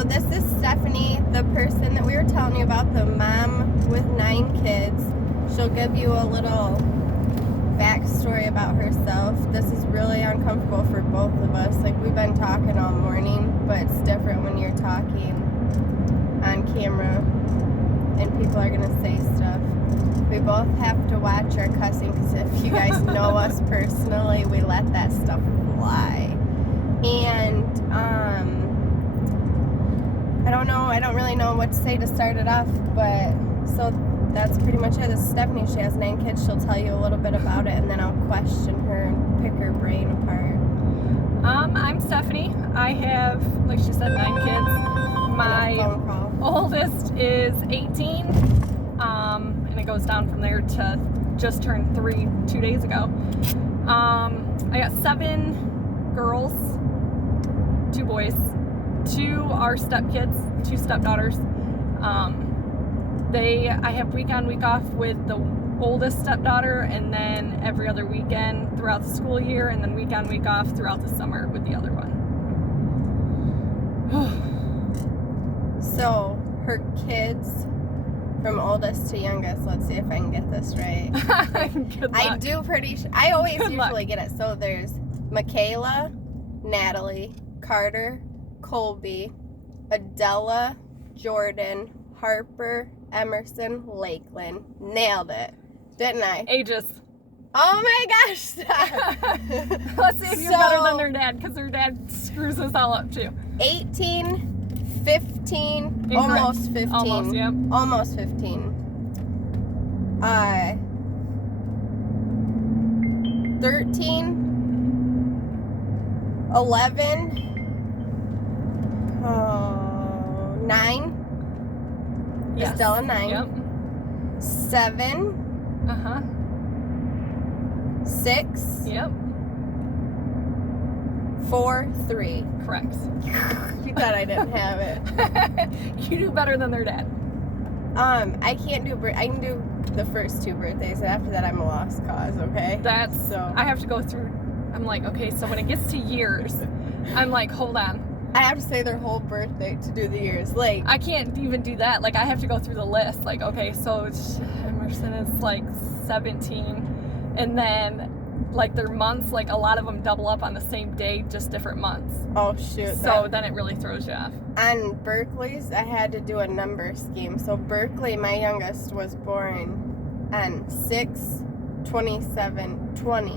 So this is Stephanie, the person that we were telling you about, the mom with 9 kids. She'll give you a little backstory about herself. This is really uncomfortable for both of us. Like, we've been talking all morning, but it's different when you're talking on camera and people are going to say stuff. We both have to watch our cussing because if you guys know us personally, we let that stuff fly. And, I don't really know what to say to start it off, but so that's pretty much it. This is Stephanie. She has 9 kids. She'll tell you a little bit about it, and then I'll question her and pick her brain apart. I'm Stephanie. I have, like she said, 9 kids. My oldest is 18, and it goes down from there to just turned 3 2 days ago. I got 7 girls, 2 boys. 2 are stepkids, 2 stepdaughters. I have week on, week off with the oldest stepdaughter, and then every other weekend throughout the school year, and then week on, week off throughout the summer with the other one. So, her kids, from oldest to youngest, let's see if I can get this right. Good luck. I do I always Good luck. usually get it. So there's Michaela, Natalie, Carter, Colby, Adela, Jordan, Harper, Emerson, Lakeland. Nailed it, didn't I? Ages. Oh my gosh, stop. Let's see if you're better than their dad, because their dad screws us all up too. 18, 15, Incorrect. almost 15. Almost, yep. Almost 15. 13, 11, 9. Yes. Estella, 9. Yep. 7, Uh-huh. 6, Yep. 4, 3. Correct. You thought I didn't have it. You do better than their dad. I can't do, I can do the first 2 birthdays, and after that I'm a lost cause, okay? I have to go through, I'm like, okay, so when it gets to years, I'm like, hold on. I have to say their whole birthday to do the years. Like, I can't even do that. Like, I have to go through the list. Like, okay, so Emerson is like 17, and then like their months, like a lot of them double up on the same day, just different months. oh shoot. So then it really throws you off. On Berkeley's, I had to do a number scheme. So Berkeley, my youngest, was born on 6, 27, 20.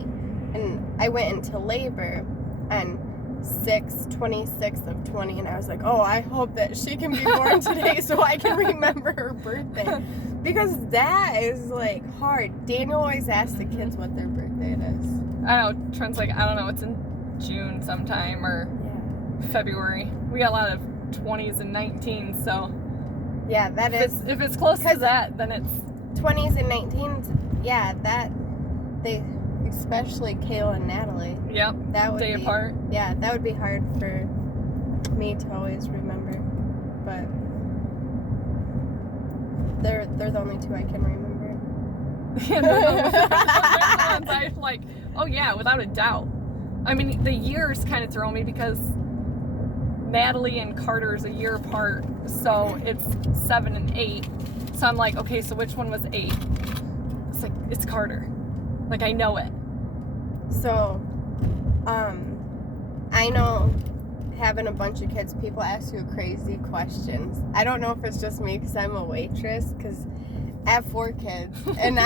And I went into labor on 6, 26 of 20. And I was like, oh, I hope that she can be born today so I can remember her birthday. Because that is, like, hard. Daniel always asks the kids what their birthday is. I know, Trent's like, I don't know, it's in June sometime or February. We got a lot of 20s and 19s, so yeah, that is. If it's close to that, then it's 20s and 19s, yeah, that, they, especially Kayla and Natalie. Yep, That would day be, apart. Yeah, that would be hard for me to always remember, but they're the only 2 I can remember. Yeah, they're the ones I'm like, oh yeah, without a doubt. I mean, the years kind of throw me because Natalie and Carter's a year apart, so it's 7 and 8. So I'm like, okay, so which one was 8? It's like, it's Carter. Like, I know it. So, I know having a bunch of kids, people ask you crazy questions. I don't know if it's just me because I'm a waitress, because I have 4 kids. And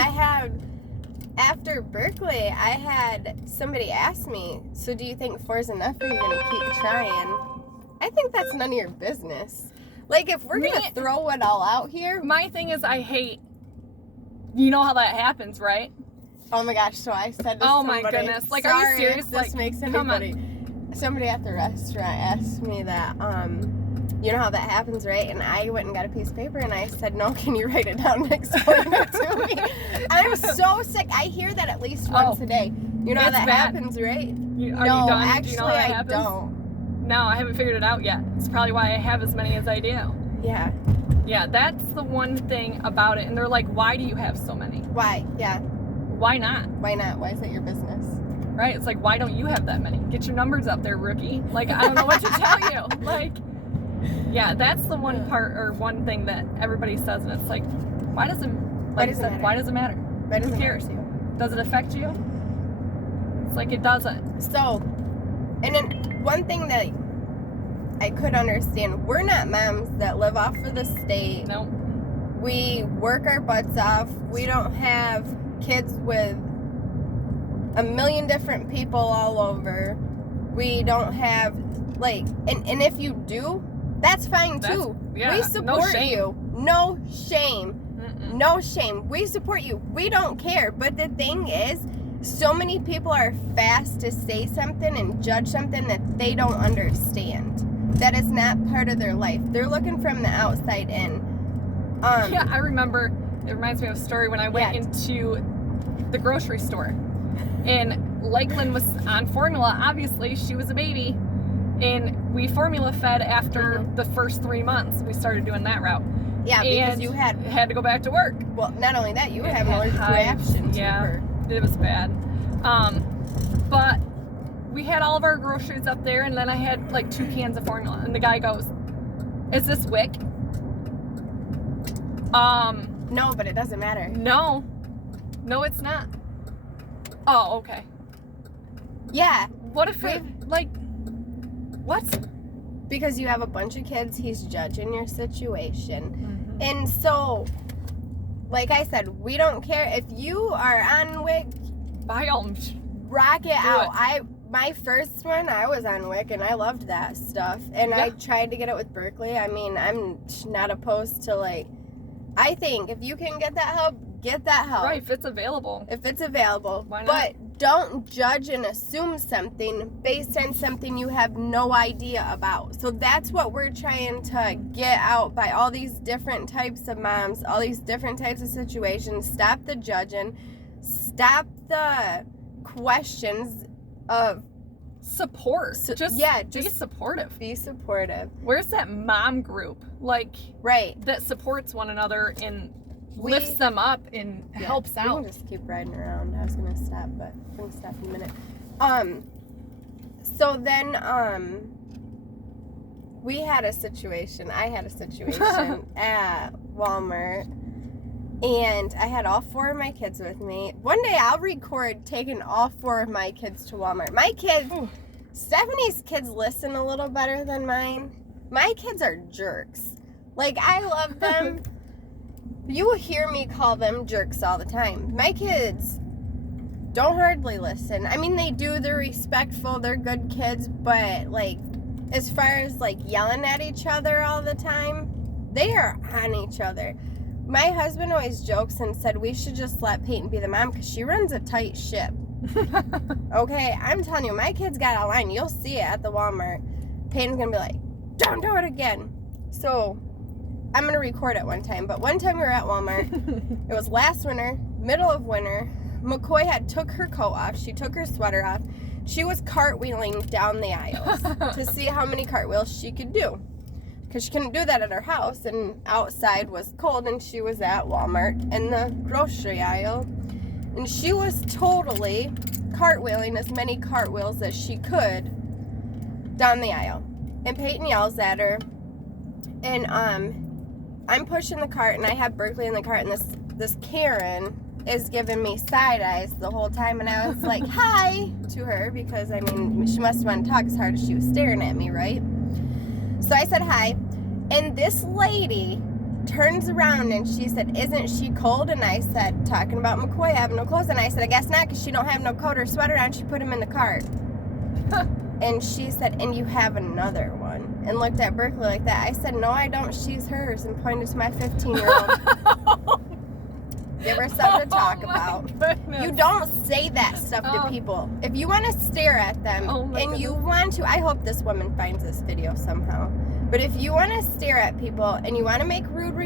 after Berkeley, I had somebody ask me, so do you think 4 is enough, or are you going to keep trying? I think that's none of your business. Like, if we're going to throw it all out here. My thing is, I hate, you know how that happens, right? Oh my gosh, so I said to Oh somebody, my goodness. Like, sorry are you serious? if this Like, makes come on. anybody. Somebody at the restaurant asked me that, you know how that happens, right? And I went and got a piece of paper and I said, no, can you write it down and explain it to me? I'm so sick. I hear that at least once a day. You know how that happens, right? Are you no, done? actually, Do you know how that happens? I don't. No, I haven't figured it out yet. It's probably why I have as many as I do. Yeah. Yeah, that's the one thing about it. And they're like, why do you have so many? Why? Yeah. Why not? Why not? Why is it your business? Right? It's like, why don't you have that many? Get your numbers up there, rookie. Like, I don't know what to tell you. Like, Yeah, that's the one part or one thing that everybody says, and it's like, why does it? Like I said, why does it matter? Why does Who it cares? matter to you? Does it affect you? It's like it doesn't. So, and then one thing that I could understand, we're not moms that live off of the state. No. We work our butts off. We don't have kids with a million different people all over. We don't have, like, and if you do, that's fine too. Yeah, we support no shame. you. No shame. Mm-mm. No shame. We support you. We don't care. But the thing is, so many people are fast to say something and judge something that they don't understand. That is not part of their life. They're looking from the outside in. Yeah, I remember. It reminds me of a story when I went into the grocery store, and Lakeland was on formula. Obviously, she was a baby, and we formula fed after the first 3 months. We started doing that route. Yeah, because and you had to go back to work. Well, not only that, you It have an had allergic hives. reaction to Yeah. her. It was bad. But we had all of our groceries up there, and then I had like 2 cans of formula, and the guy goes, "Is this WIC?" No, but it doesn't matter. No, it's not. Oh, okay. Yeah, What if it, like, what? because you have a bunch of kids, he's judging your situation. Mm-hmm. And so, like I said, we don't care. If you are on WIC, By all, rock it Do out. it. My first one, I was on WIC and I loved that stuff. And I Yeah. tried to get it with Berkeley. I mean, I'm not opposed to, like, I think if you can get that help, get that help. right, if it's available. If it's available. Why not? But don't judge and assume something based on something you have no idea about. So that's what we're trying to get out by all these different types of moms, all these different types of situations. Stop the judging. Stop the questions of Support. Just be just supportive. be supportive. Where's that mom group, like, Right. that supports one another and We- lifts them up and Yeah, helps we can out? just keep riding around. I was gonna stop, but I'm gonna stop in a minute. So then, we had a situation. I had a situation at Walmart, and I had all 4 of my kids with me. One day I'll record taking all 4 of my kids to Walmart. My kids, Stephanie's kids listen a little better than mine. My kids are jerks. Like, I love them. You will hear me call them jerks all the time. My kids don't hardly listen. I mean, they do. They're respectful. They're good kids. But, like, as far as, like, yelling at each other all the time, they are on each other. My husband always jokes and said we should just let Peyton be the mom because she runs a tight ship. Okay? I'm telling you, my kids got a line. You'll see it at the Walmart. Peyton's going to be like, don't do it again. So I'm going to record it one time. But one time we were at Walmart. It was last winter, middle of winter. McCoy had took her coat off. She took her sweater off. She was cartwheeling down the aisles to see how many cartwheels she could do. Because she couldn't do that at her house, and outside was cold, and she was at Walmart in the grocery aisle. And she was totally cartwheeling as many cartwheels as she could down the aisle. And Peyton yells at her, and I'm pushing the cart, and I have Berkeley in the cart, and this Karen is giving me side eyes the whole time, and I was like, hi, to her, because, I mean, she must have wanted to talk as hard as she was staring at me, right? So I said hi, and this lady turns around, and she said, isn't she cold? And I said, talking about McCoy having no clothes, and I said, I guess not, because she don't have no coat or sweater on. She put him in the cart. And she said, and you have another one, and looked at Berkeley like that. I said, no, I don't. She's hers, and pointed to my 15-year-old. Give her something to talk about. Goodness. You don't say that stuff to people. If you want to stare at them, and you want to, I hope this woman finds this video somehow. But if you want to stare at people and you want to make rude remarks,